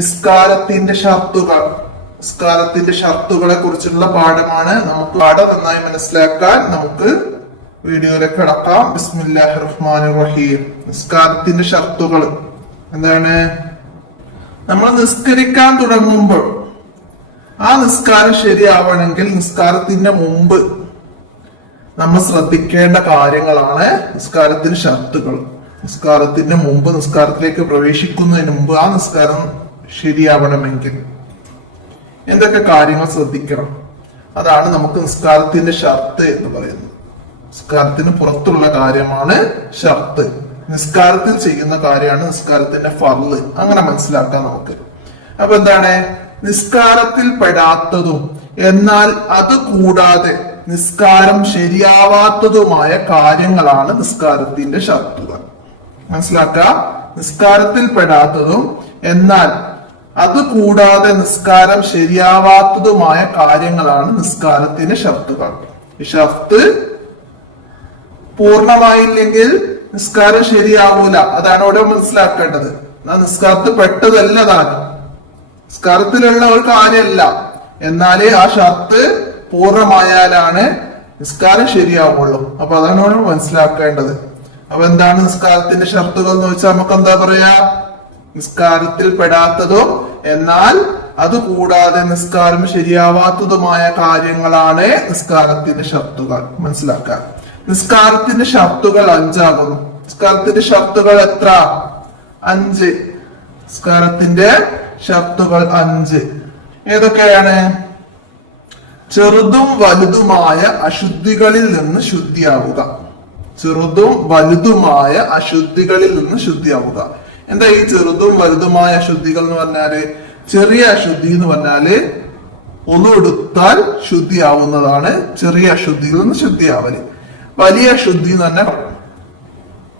നിസ്കാരത്തിന്റെ ഷർത്തുകളെ കുറിച്ചുള്ള പാഠമാണ്. നമുക്ക് പാഠം നന്നായി മനസ്സിലാക്കാൻ നമുക്ക് വീഡിയോയിലേക്ക് കടക്കാം. ബിസ്മില്ലാഹിർ റഹ്മാനിർ റഹീം. നിസ്കാരത്തിന്റെ ഷർത്തുകൾ എന്താണ്? നമ്മൾ നിസ്കരിക്കാൻ തുടങ്ങുമ്പോൾ ആ നിസ്കാരം ശരിയാവണമെങ്കിൽ നിസ്കാരത്തിന്റെ മുമ്പ് നമ്മൾ ശ്രദ്ധിക്കേണ്ട കാര്യങ്ങളാണ് നിസ്കാരത്തിന്റെ ഷർത്തുകൾ. നിസ്കാരത്തിന്റെ മുമ്പ്, നിസ്കാരത്തിലേക്ക് പ്രവേശിക്കുന്നതിന് മുമ്പ് ആ നിസ്കാരം ശരിയാവണമെങ്കിൽ എന്തൊക്കെ കാര്യങ്ങൾ ശ്രദ്ധിക്കണം, അതാണ് നമുക്ക് നിസ്കാരത്തിന്റെ ഷർത്ത് എന്ന് പറയുന്നത്. നിസ്കാരത്തിന് പുറത്തുള്ള കാര്യമാണ് ഷർത്ത്. നിസ്കാരത്തിൽ ചെയ്യുന്ന കാര്യമാണ് നിസ്കാരത്തിന്റെ ഫർള്. അങ്ങനെ മനസ്സിലാക്കാം നമുക്ക്. അപ്പൊ എന്താണ്? നിസ്കാരത്തിൽ പെടാത്തതും എന്നാൽ അത് കൂടാതെ നിസ്കാരം ശരിയാവാത്തതുമായ കാര്യങ്ങളാണ് നിസ്കാരത്തിന്റെ ഷർത്തുകൾ. മനസ്സിലാക്കുക. നിസ്കാരത്തിൽ പെടാത്തതും എന്നാൽ അത് കൂടാതെ നിസ്കാരം ശരിയാവാത്തതുമായ കാര്യങ്ങളാണ് നിസ്കാരത്തിന്റെ ഷർത്തുകൾ. ഈ ഷർത്ത് പൂർണ്ണമായില്ലെങ്കിൽ നിസ്കാരം ശരിയാവൂല. അതാണ് ഇവിടെ മനസ്സിലാക്കേണ്ടത്. നിസ്കാരത്തിൽ പെട്ടതല്ല താനും, നിസ്കാരത്തിലുള്ള ഒരു കാര്യമല്ല. എന്നാലേ ആ ഷർത്ത് പൂർണ്ണമായാലാണ് നിസ്കാരം ശരിയാവുള്ളൂ. അപ്പൊ അതാണ് ഇവിടെ മനസ്സിലാക്കേണ്ടത്. അപ്പൊ എന്താണ് നിസ്കാരത്തിന്റെ ഷർത്തുകൾ എന്ന് വെച്ചാൽ നമുക്ക് എന്താ പറയാ? നിസ്കാരത്തിൽ പെടാത്തതും എന്നാൽ അത് കൂടാതെ നിസ്കാരം ശരിയാവാത്തതുമായ കാര്യങ്ങളാണ് നിസ്കാരത്തിന്റെ ഷർത്തുകൾ. മനസ്സിലാക്കാം. നിസ്കാരത്തിന്റെ ഷർത്തുകൾ 5 ആകുന്നു. നിസ്കാരത്തിന്റെ ഷർത്തുകൾ എത്ര? 5. നിസ്കാരത്തിന്റെ ഷർത്തുകൾ 5 ഏതൊക്കെയാണ്? ചെറുതും വലുതുമായ അശുദ്ധികളിൽ നിന്ന് ശുദ്ധിയാവുക. ചെറുതും വലുതുമായ അശുദ്ധികളിൽ നിന്ന് ശുദ്ധിയാവുക. എന്താ ഈ ചെറുതും വലുതുമായ അശുദ്ധികൾ എന്ന് പറഞ്ഞാല്? ചെറിയ അശുദ്ധി എന്ന് പറഞ്ഞാല് ഒന്നു എടുത്താൽ ശുദ്ധിയാവുന്നതാണ് ചെറിയ അശുദ്ധിയിൽ നിന്ന് ശുദ്ധിയാവല്. വലിയ അശുദ്ധി എന്ന് പറഞ്ഞാൽ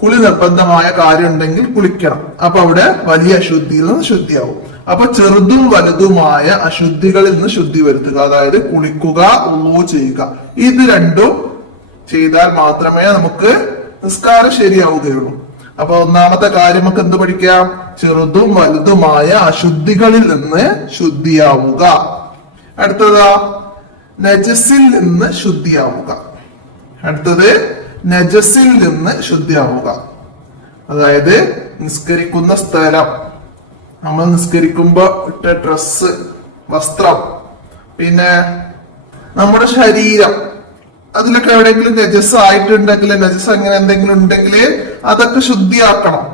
കുളി നിർബന്ധമായ കാര്യം ഉണ്ടെങ്കിൽ കുളിക്കണം. അപ്പൊ അവിടെ വലിയ അശുദ്ധിയിൽ നിന്ന് ശുദ്ധിയാവും. അപ്പൊ ചെറുതും വലുതുമായ അശുദ്ധികളിൽ നിന്ന് ശുദ്ധി വരുത്തുക. അതായത് കുളിക്കുക, ഉളൂ ചെയ്യുക. ഇത് രണ്ടും ചെയ്താൽ മാത്രമേ നമുക്ക് നിസ്കാരം ശരിയാവുകയുള്ളൂ. അപ്പൊ ഒന്നാമത്തെ കാര്യം നമുക്ക് എന്ത് പഠിക്കാം? ചെറുതും വലുതുമായ അശുദ്ധികളിൽ നിന്ന് ശുദ്ധിയാവുക. അടുത്തതാ നജസിൽ നിന്ന് ശുദ്ധിയാവുക. അടുത്തത് നജസിൽ നിന്ന് ശുദ്ധിയാവുക. അതായത് നിസ്കരിക്കുന്ന സ്ഥലം, നമ്മൾ നിസ്കരിക്കുമ്പോ ഇട്ട ഡ്രസ്സ്, വസ്ത്രം, പിന്നെ നമ്മുടെ ശരീരം, അതിലൊക്കെ എവിടെയെങ്കിലും നജസ് ആയിട്ടുണ്ടെങ്കിൽ, നജസ് അങ്ങനെ എന്തെങ്കിലും ഉണ്ടെങ്കിൽ അതൊക്കെ ശുദ്ധിയാക്കണം.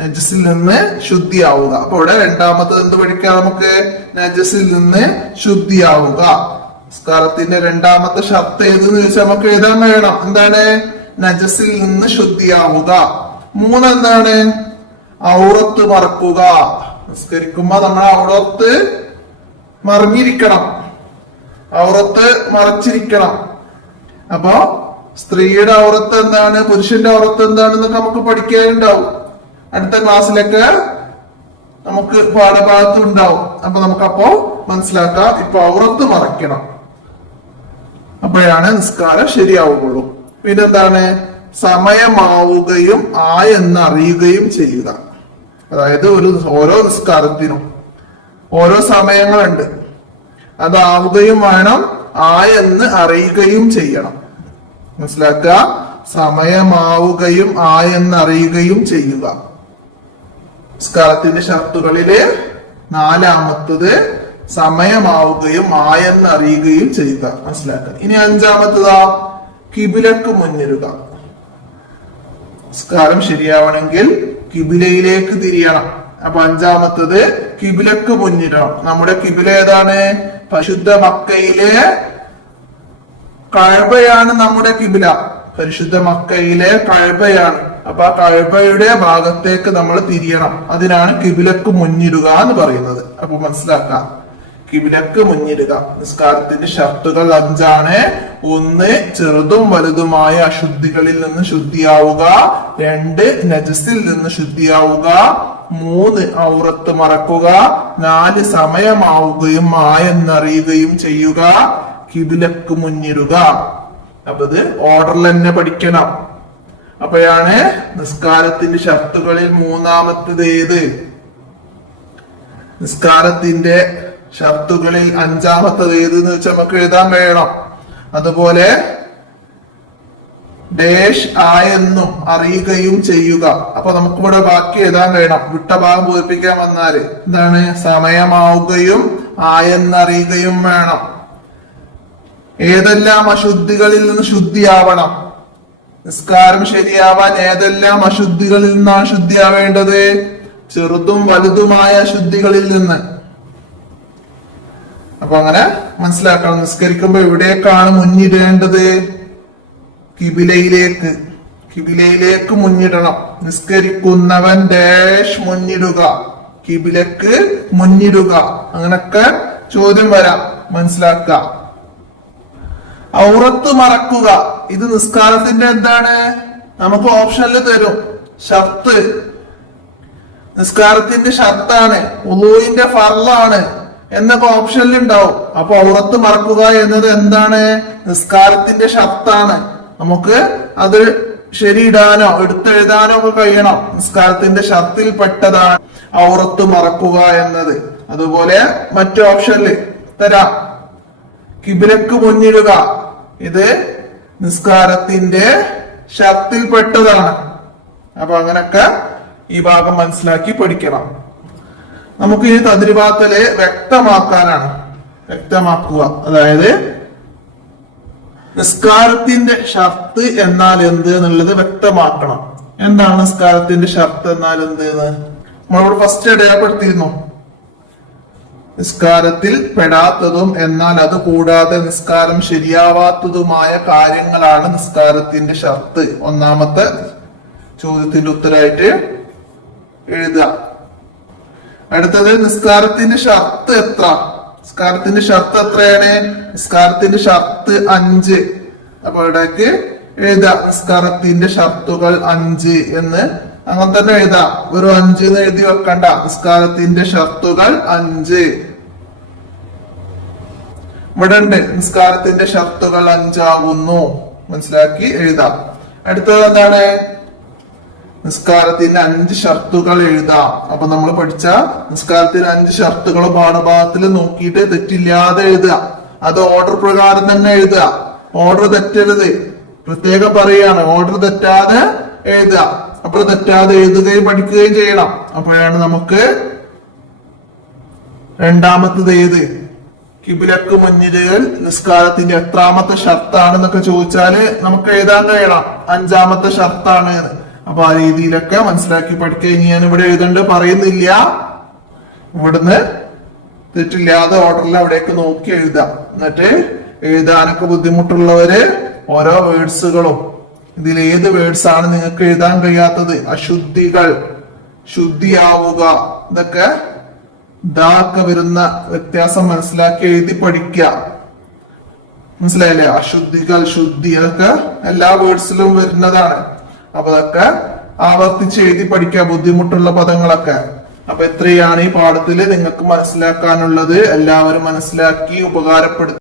നജസിൽ നിന്ന് ശുദ്ധിയാവുക. അപ്പൊ ഇവിടെ രണ്ടാമത്തത് എന്ത് പഠിക്കാം നമുക്ക്? നജസിൽ നിന്ന് ശുദ്ധിയാവുക. നിസ്കാരത്തിന്റെ രണ്ടാമത്തെ ഷർത്ത് ഏതെന്ന് ചോദിച്ചാൽ നമുക്ക് എഴുതാൻ വേണം. എന്താണ്? നജസിൽ നിന്ന് ശുദ്ധിയാവുക. 3 എന്താണ്? ഔറത്ത് മറക്കുക. നിസ്കരിക്കുമ്പോ നമ്മൾ ഔറത്ത് മറിഞ്ഞിരിക്കണം, ഔറത്ത് മറച്ചിരിക്കണം. അപ്പൊ സ്ത്രീയുടെ ഔറത്ത് എന്താണ്, പുരുഷന്റെ ഔറത്ത് എന്താണെന്നൊക്കെ നമുക്ക് പഠിക്കാനുണ്ടാവും. അടുത്ത ക്ലാസ്സിലൊക്കെ നമുക്ക് പാഠഭാഗത്ത് ഉണ്ടാവും. അപ്പൊ നമുക്കപ്പോ മനസ്സിലാക്കാം. ഇപ്പൊ ഔറത്ത് മറയ്ക്കണം, അപ്പോഴാണ് നിസ്കാരം ശരിയാവുകയുള്ളൂ. പിന്നെന്താണ്? സമയമാവുകയും എന്നറിയുകയും ചെയ്യുക. അതായത് ഓരോ നിസ്കാരത്തിനും ഓരോ സമയങ്ങളുണ്ട്. അതാവുകയും വേണം, എന്ന് അറിയുകയും ചെയ്യണം. മനസ്സിലാക്കുക. സമയമാവുകയും എന്നറിയുകയും ചെയ്യുക. നിസ്കാരത്തിന്റെ ഷർത്തുകളില് 4-ാമത്തത് സമയമാവുകയും എന്നറിയുകയും ചെയ്യുക. മനസ്സിലാക്കുക. ഇനി 5-ാമത്തതാ കിബിലക്ക് മുന്നിരുക. നിസ്കാരം ശരിയാവണമെങ്കിൽ കിബിലയിലേക്ക് തിരിയണം. അപ്പൊ 5-ാമത്തത് കിബിലക്ക് മുന്നിടണം. നമ്മുടെ കിബില ഏതാണ്? പരിശുദ്ധ മക്കയിലെ കഅബയാണ് നമ്മുടെ കിബില. പരിശുദ്ധ മക്കയിലെ കഅബയാണ്. അപ്പൊ ആ കഅബയുടെ ഭാഗത്തേക്ക് നമ്മൾ തിരിയണം. അതിനാണ് കിബിലക്ക് മുന്നിടുക എന്ന് പറയുന്നത്. അപ്പൊ മനസ്സിലാക്കാം. കിബിലക്ക് മുന്നിടുക. നിസ്കാരത്തിന്റെ ഷർത്തുകൾ 5 ആണ്. 1 ചെറുതും വലുതുമായ അശുദ്ധികളിൽ നിന്ന് ശുദ്ധിയാവുക. 2 നജസിൽ നിന്ന് ശുദ്ധിയാവുക. 3 ഔറത്ത് മറക്കുക. 4 സമയമാവുകയും എന്നറിയുകയും ചെയ്യുക. കിബിലക്ക് മുന്നിടുക. അപ്പൊ ഇത് ഓർഡറിൽ തന്നെ പഠിക്കണം. അപ്പോഴാണ് നിസ്കാരത്തിന്റെ ഷർത്തുകളിൽ 3-ാമത്തേത് ഏത്? നിസ്കാരത്തിന്റെ ഷർത്തുകളിൽ അഞ്ചാമത്തത് ഏതെന്ന് വെച്ചാൽ നമുക്ക് എഴുതാൻ വേണം. അതുപോലെ ഡേഷ് ആയെന്നും അറിയുകയും ചെയ്യുക. അപ്പൊ നമുക്കിവിടെ ബാക്കി എഴുതാൻ വേണം. വിട്ട ഭാഗം പൂരിപ്പിക്കാൻ വന്നാല് എന്താണ്? സമയമാവുകയും ആയെന്നറിയുകയും വേണം. ഏതെല്ലാം അശുദ്ധികളിൽ നിന്ന് ശുദ്ധിയാവണം? നിസ്കാരം ശരിയാവാൻ ഏതെല്ലാം അശുദ്ധികളിൽ നിന്നാണ് ശുദ്ധിയാവേണ്ടത്? ചെറുതും വലുതുമായ അശുദ്ധികളിൽ നിന്ന്. അപ്പൊ അങ്ങനെ മനസ്സിലാക്കണം. നിസ്കരിക്കുമ്പോ എവിടേക്കാണ് മുന്നിടേണ്ടത്? കിബിലയിലേക്ക്. കിബിലയിലേക്ക് മുന്നിടണം. നിസ്കരിക്കുന്നവൻ ഡാഷ് മുന്നിടുക, കിബിലക്ക് മുന്നിടുക. അങ്ങനൊക്കെ ചോദ്യം വരാം, മനസ്സിലാക്കുക. ഔറത്ത് മറക്കുക. ഇത് നിസ്കാരത്തിന്റെ എന്താണ്? നമുക്ക് ഓപ്ഷനിൽ തരും. ഷർത്ത്, നിസ്കാരത്തിന്റെ ഷർത്താണ്, ഉളൂഇന്റെ ഫർളാണ് എന്നൊക്കെ ഓപ്ഷനിൽ ഉണ്ടാവും. അപ്പൊ ഔറത്ത് മറക്കുക എന്നത് എന്താണ്? നിസ്കാരത്തിന്റെ ഷർത്താണ്. നമുക്ക് അത് ശരിയിടാനോ എടുത്തെഴുതാനോ ഒക്കെ കഴിയണം. നിസ്കാരത്തിന്റെ ഷർത്തിൽ പെട്ടതാണ് ഔറത്ത് മറക്കുക എന്നത്. അതുപോലെ മറ്റു ഓപ്ഷനിൽ തരാം. കിബിലക്ക് മുന്നിടുക, ഇത് നിസ്കാരത്തിന്റെ ഷർത്തിൽ പെട്ടതാണ്. അപ്പൊ അങ്ങനൊക്കെ ഈ ഭാഗം മനസ്സിലാക്കി പഠിക്കണം. നമുക്ക് ഈ തദ്രിബാത്തില് വ്യക്തമാക്കാനാണ്. വ്യക്തമാക്കുക, അതായത് നിസ്കാരത്തിന്റെ ഷർത്ത് എന്നാൽ എന്ത് എന്നുള്ളത് വ്യക്തമാക്കണം. എന്താണ് നിസ്കാരത്തിന്റെ ഷർത്ത് എന്നാൽ എന്ത് എന്ന് നമ്മളിവിടെ ഫസ്റ്റ് അടയാളപ്പെടുത്തിയിരുന്നു. നിസ്കാരത്തിൽ പെടാത്തതും എന്നാൽ അത് കൂടാതെ നിസ്കാരം ശരിയാവാത്തതുമായ കാര്യങ്ങളാണ് നിസ്കാരത്തിന്റെ ഷർത്ത്. ഒന്നാമത്തെ ചോദ്യത്തിന്റെ ഉത്തരമായിട്ട് എഴുതുക. അടുത്തത് നിസ്കാരത്തിന്റെ ഷർത്ത് എത്ര? നിസ്കാരത്തിന്റെ ഷർത്ത് എത്രയാണ്? നിസ്കാരത്തിന്റെ ഷർത്ത് 5. അപ്പൊ ഇവിടേക്ക് എഴുതാം നിസ്കാരത്തിന്റെ ഷർത്തുകൾ 5 എന്ന്. അങ്ങനെ തന്നെ എഴുതാം. ഒരു 5 എന്ന് എഴുതി വെക്കണ്ട. നിസ്കാരത്തിന്റെ ഷർത്തുകൾ 5 ഇവിടെ ഉണ്ട്. നിസ്കാരത്തിന്റെ ഷർത്തുകൾ 5 ആകുന്നു. മനസ്സിലാക്കി എഴുതാം. അടുത്തത് എന്താണ്? നിസ്കാരത്തിന് 5 ഷർത്തുകൾ എഴുതാം. അപ്പൊ നമ്മൾ പഠിച്ച നിസ്കാരത്തിന് 5 ഷർത്തുകൾ പാഠഭാഗത്തിൽ നോക്കിയിട്ട് തെറ്റില്ലാതെ എഴുതുക. അത് ഓർഡർ പ്രകാരം തന്നെ എഴുതുക. ഓർഡർ തെറ്റരുത്. പ്രത്യേകം പറയാണ്, ഓർഡർ തെറ്റാതെ എഴുതുക. അപ്പോൾ തെറ്റാതെ എഴുതുകയും പഠിക്കുകയും ചെയ്യണം. അപ്പോഴാണ് നമുക്ക് രണ്ടാമത്തത് ഏത്? കിബിലക്ക് മുന്നിടൽ നിസ്കാരത്തിന്റെ എത്രാമത്തെ ഷർത്താണെന്നൊക്കെ ചോദിച്ചാല് നമുക്ക് എഴുതാൻ കഴിയണം 5-ാമത്തെ ഷർത്താണ് എന്ന്. അപ്പൊ ആ രീതിയിലൊക്കെ മനസ്സിലാക്കി പഠിക്കുക. ഇനി ഞാൻ ഇവിടെ എഴുതേണ്ട പറയുന്നില്ല. ഇവിടുന്ന് തെറ്റില്ലാതെ ഓർഡറിൽ അവിടേക്ക് നോക്കി എഴുതാം. എന്നിട്ട് എഴുതാനൊക്കെ ബുദ്ധിമുട്ടുള്ളവര് ഓരോ വേർഡ്സുകളും, ഇതിൽ ഏത് വേർഡ്സ് ആണ് നിങ്ങൾക്ക് എഴുതാൻ കഴിയാത്തത്? അശുദ്ധികൾ, ശുദ്ധിയാവുക, ഇതൊക്കെ ദാക്കെ വരുന്ന വ്യത്യാസം മനസ്സിലാക്കി എഴുതി പഠിക്കുക. മനസ്സിലായില്ലേ? അശുദ്ധികൾ, ശുദ്ധി, അതൊക്കെ എല്ലാ വേർഡ്സിലും വരുന്നതാണ്. അപ്പൊ അതൊക്കെ ആവർത്തിച്ച് എഴുതി പഠിക്കുക, ബുദ്ധിമുട്ടുള്ള പദങ്ങളൊക്കെ. അപ്പൊ ഇത്രയാണ് ഈ പാഠത്തില് നിങ്ങൾക്ക് മനസ്സിലാക്കാനുള്ളത്. എല്ലാവരും മനസ്സിലാക്കി ഉപകാരപ്പെടുത്തുക.